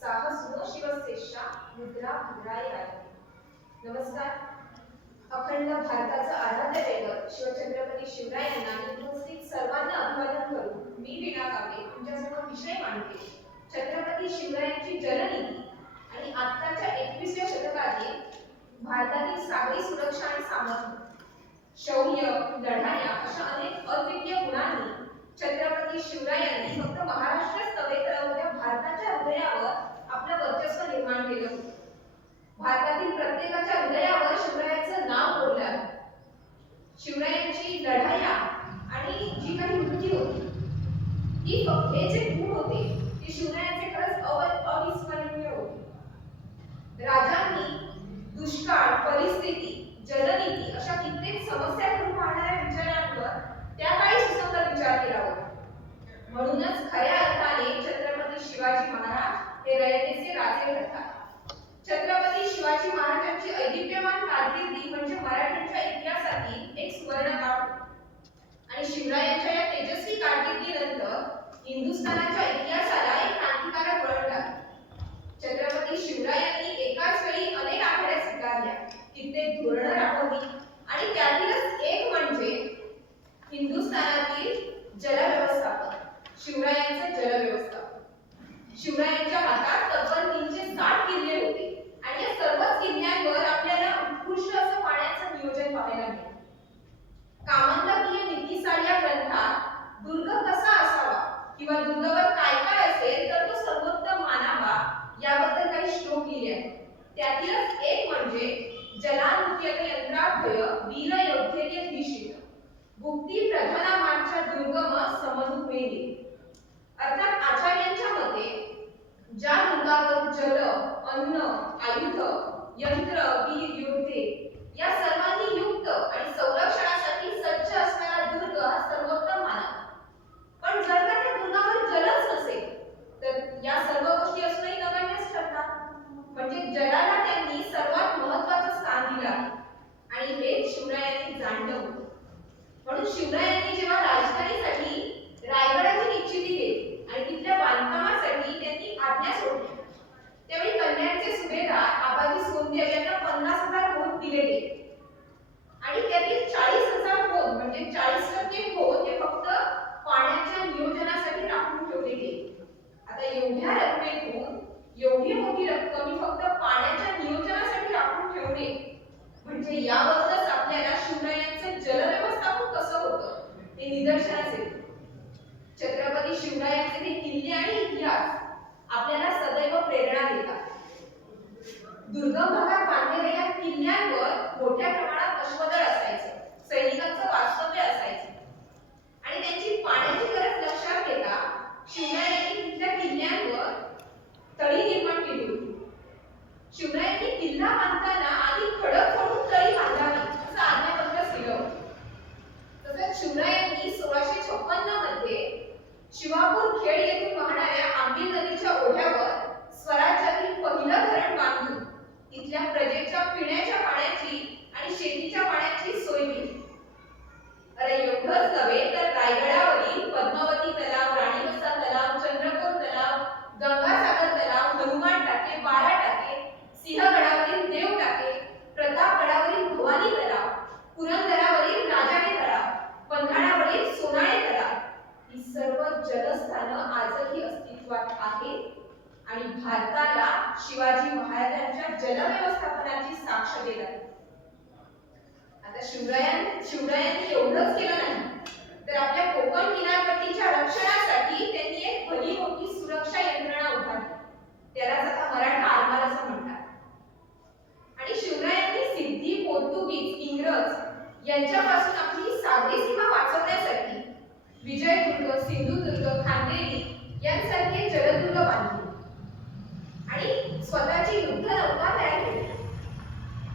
साहसुनो शिवसेशा मुद्रा भद्राय नमस्कार. अखंड भारताचं आराध्य दैवत शिवछत्रपती शिवरायांना यांना उपस्थित सर्वांना अभिवादन करून मी वीणा कापे तुमच्यासमोर विषय मांडते. छत्रपती शिवरायांची जननीती आणि आत्ताच्या एकवीसव्या शतकातील भारतातील सागरी सुरक्षा आणि सामर्थ्य शौर्य लढाया अशा अनेक अद्वितीय गुणांनी छत्रपती शिवरायांनी फक्त महाराष्ट्रच नव्हे तर भारताच्या हृदयावर आपलं वर्चस्व निर्माण केलं होतं भारतातील प्रत्येकाच्या हृदयावर शिवरायांचं नाव कोरलं. आहे शिवरायांची लढाया आणि जी काही वृत्ती होती. ही हे जे गुण होते ते शिवरायांचे आणि शिवरायांच्या या तेजस्वी कारकिर्दीनंतर हिंदुस्थानाच्या इतिहासाला एक क्रांतिकारक वळण लागले. छत्रपती शिवरायांनी एकाच वेळी अनेक आघाड्या स्वीकारल्या. कित्येक धोरणं राबवली. आणि त्यातीलच एक म्हणजे हिंदुस्थानातील जल अन्न आयुध यंत्र वीर योद्धे या सर्व निदर्शनास छत्रपती शिवरायांचे हे किल्ले आणि इतिहास आपल्याला सदैव प्रेरणा देतात. दुर्गम भागात केलं. आता शिवरायां शिवरायांनी एवढंच केलं नाही. तर आपल्या कोकण किनारपट्टीच्या रक्षणासाठी त्यांनी एक भली मोठी सुरक्षा यंत्रणा उभारली. त्यालाच आता मराठा आरमार असं म्हणतात. आणि शिवरायांनी सिद्धी पोर्तुगीज इंग्रज यांच्यापासून आपली सागरी सीमा वाचवण्यासाठी विजयदुर्ग सिंधुदुर्ग खांदेरी यांसारखे जलदुर्ग बांधले. आणि स्वतःची युद्ध नौका तयार केली.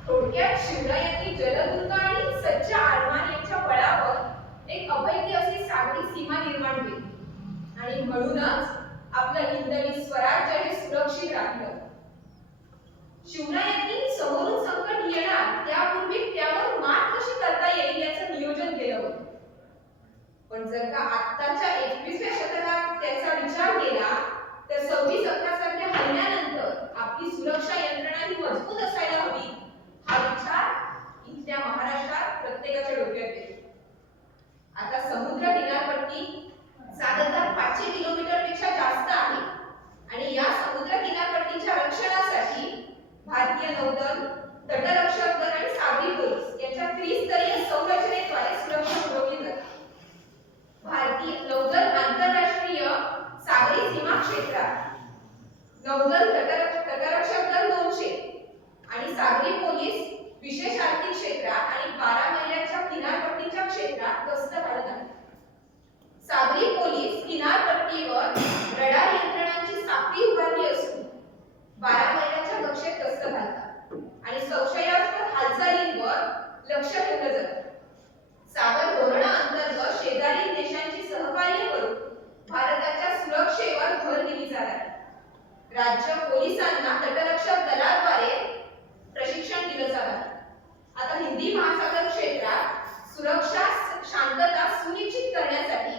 थोडक्यात शिवरायांनी जलदुर्ग आणि सज्ज आरमान यांच्या बळावर एक अभैद्य अशी सागरी सीमा निर्माण केली. आणि म्हणूनच आपलं हिंदवी स्वराज्य हे सुरक्षित राखलं शिवरायांनी समोरून संकट येणार त्यापूर्वी त्यावर मात कशी करता येईल याचं नियोजन केलं होतं. पण जर का आत्ताच्या एकवीसव्या शतकात भारतीय नौदल तटरक्षक दल आणि सागरी पोलीस यांच्या त्रिस्तरीय संरचनेद्वारे सुरक्षा पुरवली जाते. भारतीय नौदल आंतरराष्ट्रीय सागरी सीमा क्षेत्रात नौदल तटरक्षक राज्य पोलिसांना तटरक्षक दलाद्वारे प्रशिक्षण दिलं जात आहे आता हिंदी महासागर क्षेत्रात सुरक्षा शांतता सुनिश्चित करण्यासाठी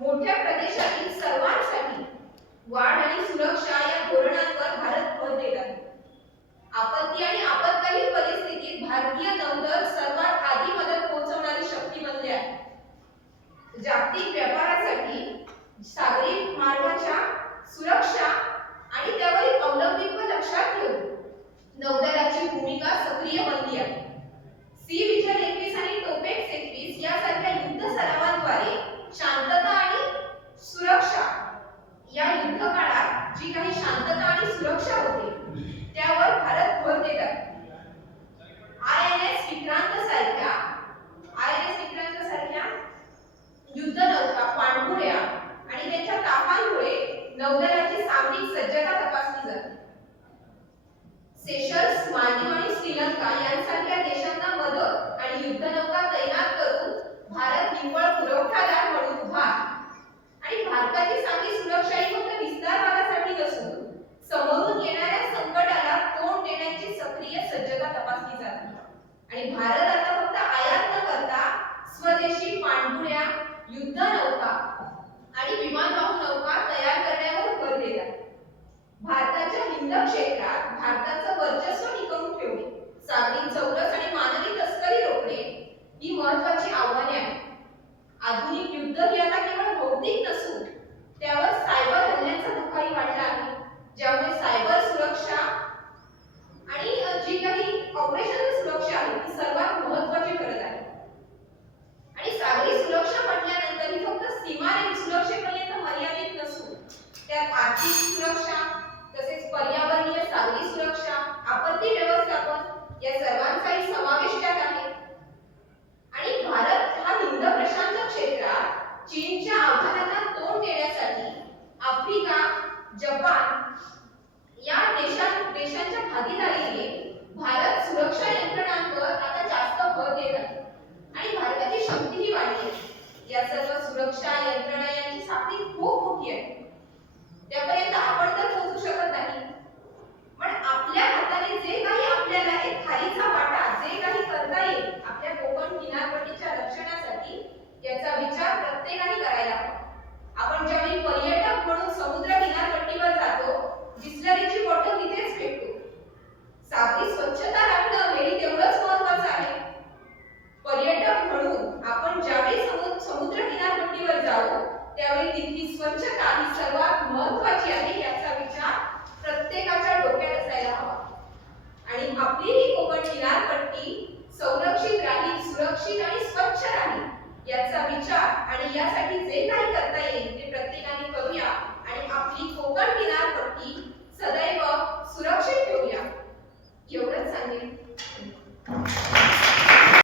मोठ्या प्रदेशातील सर्वांसाठी वाढ आणि सुरक्षा या धोरणांवर भारत भर देत आहे. आपत्ती आणि आपत्कालीन परिस्थितीत भारतीय नौदल सर्वात आधी मदत पोहोचवणारी शक्ती बनले आहे. जागतिक व्यापारासाठी सागरी मार्गाच्या सुरक्षा सेशल्स मालदीव आणि श्रीलंका यांसारख्या देशांना मदत आणि युद्धनौका तैनात करून भारत निव्वळ पुरवठादार म्हणून उभा आणि भारताची सांगी सुरक्षा ही फक्त विस्तार भागासाठी नसून समोरून येणाऱ्या संकटाला तोंड देण्याची सक्रिय सज्जता तपासली जाते आणि भारत आफ्रिका जपान